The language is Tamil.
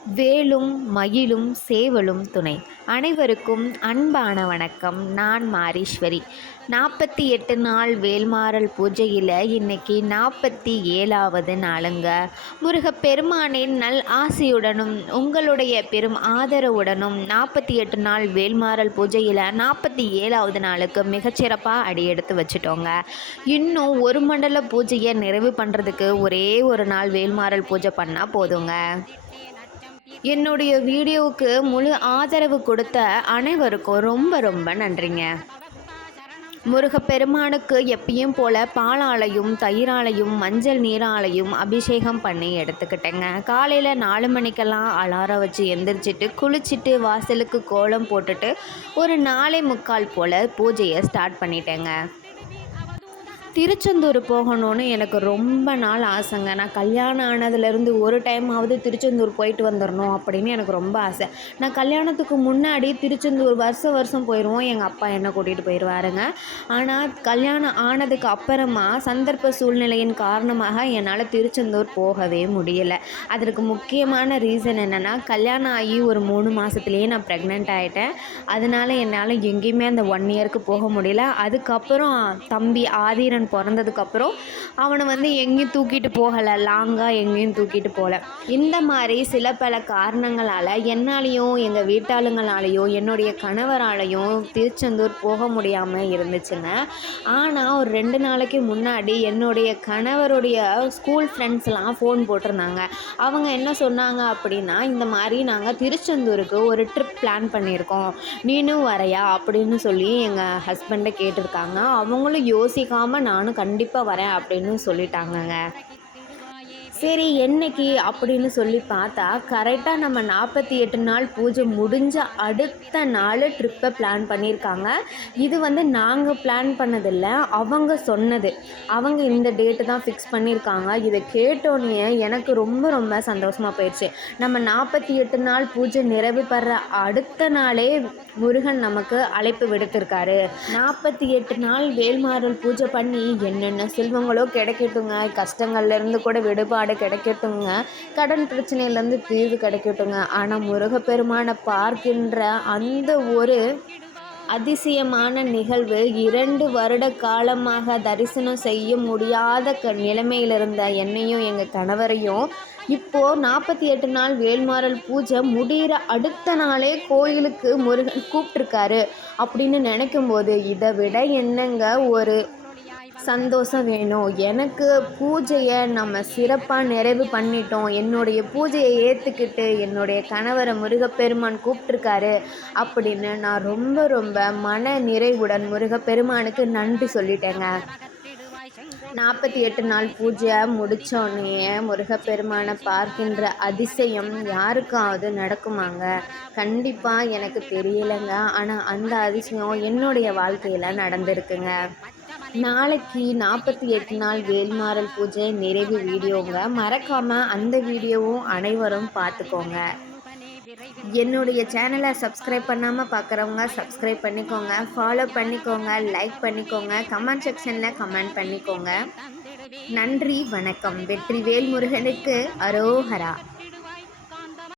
வேலும் மயிலும் சேவலும் துணை. அனைவருக்கும் அன்பான வணக்கம். நான் மாரீஸ்வரி. 48 நாள் வேல்மாறல் பூஜையில் இன்னைக்கு 47வது நாளுங்க. முருகப்பெருமானின் நல் ஆசியுடனும் உங்களுடைய பெரும் ஆதரவுடனும் 48 நாள் வேல்மாறல் பூஜையில் 47வது நாளுக்கு மிகச்சிறப்பாக அடியெடுத்து வச்சுட்டோங்க. இன்னும் ஒரு மண்டல பூஜையை நிறைவு பண்ணுறதுக்கு ஒரே ஒரு நாள் வேல்மாறல் பூஜை பண்ணால் போதுங்க. என்னுடைய வீடியோவுக்கு முழு ஆதரவு கொடுத்த அனைவருக்கும் ரொம்ப ரொம்ப நன்றிங்க. முருகப்பெருமானுக்கு எப்பயும் போல் பாலாலையும் தயிராலையும் மஞ்சள் நீராலையும் அபிஷேகம் பண்ணி எடுத்துக்கிட்டேங்க. காலையில் 4 மணிக்கெல்லாம் அலாரம் வச்சு எந்திரிச்சிட்டு குளிச்சுட்டு வாசலுக்கு கோலம் போட்டுட்டு ஒரு 4:45 போல் பூஜையை ஸ்டார்ட் பண்ணிட்டேங்க. திருச்செந்தூர் போகணுன்னு எனக்கு ரொம்ப நாள் ஆசைங்க. நான் கல்யாணம் ஆனதுலேருந்து ஒரு டைமாவது திருச்செந்தூர் போயிட்டு வந்துடணும் அப்படின்னு எனக்கு ரொம்ப ஆசை. நான் கல்யாணத்துக்கு முன்னாடி திருச்செந்தூர் வருஷம் போயிடுவோம். எங்கள் அப்பா என்னை கூட்டிகிட்டு போயிடுவாருங்க. ஆனால் கல்யாணம் ஆனதுக்கு அப்புறமா சந்தர்ப்ப சூழ்நிலையின் காரணமாக என்னால் திருச்செந்தூர் போகவே முடியலை. அதற்கு முக்கியமான ரீசன் என்னென்னா, கல்யாணம் ஆகி ஒரு 3 மாதத்துலேயே நான் ப்ரெக்னென்ட் ஆகிட்டேன். அதனால் என்னால் எங்கேயுமே அந்த 1 இயருக்கு போக முடியல. அதுக்கப்புறம் தம்பி ஆதிரன் பிறந்ததுக்கப்புறம் அவனை எங்கேயும் தூக்கிட்டு போகலை, லாங்காக எங்கேயும் தூக்கிட்டு போகல. இந்த மாதிரி சில பல காரணங்களால் என்னாலேயும் எங்கள் வீட்டாளுங்களாலேயும் என்னுடைய கணவராலையும் திருச்செந்தூர் போக முடியாமல் இருந்துச்சுங்க. ஆனால் ஒரு 2 நாளைக்கு முன்னாடி என்னுடைய கணவருடைய ஸ்கூல் ஃப்ரெண்ட்ஸ்லாம் ஃபோன் போட்டிருந்தாங்க. அவங்க என்ன சொன்னாங்க அப்படின்னா, இந்த மாதிரி நாங்கள் திருச்செந்தூருக்கு ஒரு ட்ரிப் பிளான் பண்ணியிருக்கோம், நீனும் வரையா அப்படின்னு சொல்லி எங்கள் ஹஸ்பண்டை கேட்டிருக்காங்க. அவங்களும் யோசிக்காமல் நானும் கண்டிப்பாக வரேன் அப்படின்னு சொல்லிட்டாங்கங்க. சரி என்னைக்கு அப்படின்னு சொல்லி பார்த்தா, கரெக்டாக நம்ம 48 நாள் பூஜை முடிஞ்ச அடுத்த நாள் ட்ரிப்பை பிளான் பண்ணியிருக்காங்க. இது நாங்கள் பிளான் பண்ணதில்லை, அவங்க சொன்னது. அவங்க இந்த டேட்டு தான் ஃபிக்ஸ் பண்ணியிருக்காங்க. இதை கேட்டோன்னே எனக்கு ரொம்ப ரொம்ப சந்தோஷமாக போயிடுச்சு. நம்ம 48 நாள் பூஜை நிறைவு பெற அடுத்த நாளே முருகன் நமக்கு அழைப்பு விடுத்திருக்காரு. 48 நாள் வேல்மாறல் பூஜை பண்ணி என்னென்ன செல்வங்களோ கிடைக்கட்டுங்க, கஷ்டங்கள்லேருந்து கூட விடுபாடு கிடைக்கட்டுங்க, கடன் பிரச்சனையிலேருந்து தீர்வு கிடைக்கட்டுங்க. ஆனால் முருகப்பெருமானை பார்க்கின்ற அந்த ஒரு அதிசயமான நிகழ்வு 2 வருட காலமாக தரிசனம் செய்ய முடியாத நிலைமையில் இருந்த என்னையும் எங்கள் கணவரையும் இப்போது 48 நாள் வேல்மாறல் பூஜை முடிகிற அடுத்த நாளே கோயிலுக்கு முருகன் கூப்பிட்ருக்காரு அப்படின்னு நினைக்கும்போது இதை விட என்னங்க ஒரு சந்தோஷம் வேணும். எனக்கு பூஜையை நம்ம சிறப்பாக நிறைவு பண்ணிட்டோம், என்னுடைய பூஜையை ஏற்றுக்கிட்டு என்னுடைய கணவரை முருகப்பெருமான் கூப்பிட்ருக்காரு அப்படின்னு நான் ரொம்ப ரொம்ப மன நிறைவுடன் முருகப்பெருமானுக்கு நன்றி சொல்லிட்டேங்க. 48 நாள் பூஜை முடித்தோடனே முருகப்பெருமானை பார்க்கின்ற அதிசயம் யாருக்காவது நடக்குமாங்க? கண்டிப்பாக எனக்கு தெரியலைங்க. ஆனால் அந்த அதிசயம் என்னுடைய வாழ்க்கையில் நடந்திருக்குங்க. நாளைக்கு 48 நாள் வேல்மாறல் பூஜை நிறைவு வீடியோங்க. மறக்காமல் அந்த வீடியோவும் அனைவரும் பார்த்துக்கோங்க. என்னுடைய சேனலை சப்ஸ்கிரைப் பண்ணாமல் பார்க்குறவங்க சப்ஸ்கிரைப் பண்ணிக்கோங்க, ஃபாலோ பண்ணிக்கோங்க, லைக் பண்ணிக்கோங்க, கமெண்ட் செக்ஷனில் கமெண்ட் பண்ணிக்கோங்க. நன்றி, வணக்கம். வெற்றிவேல் முருகனுக்கு அரோஹரா.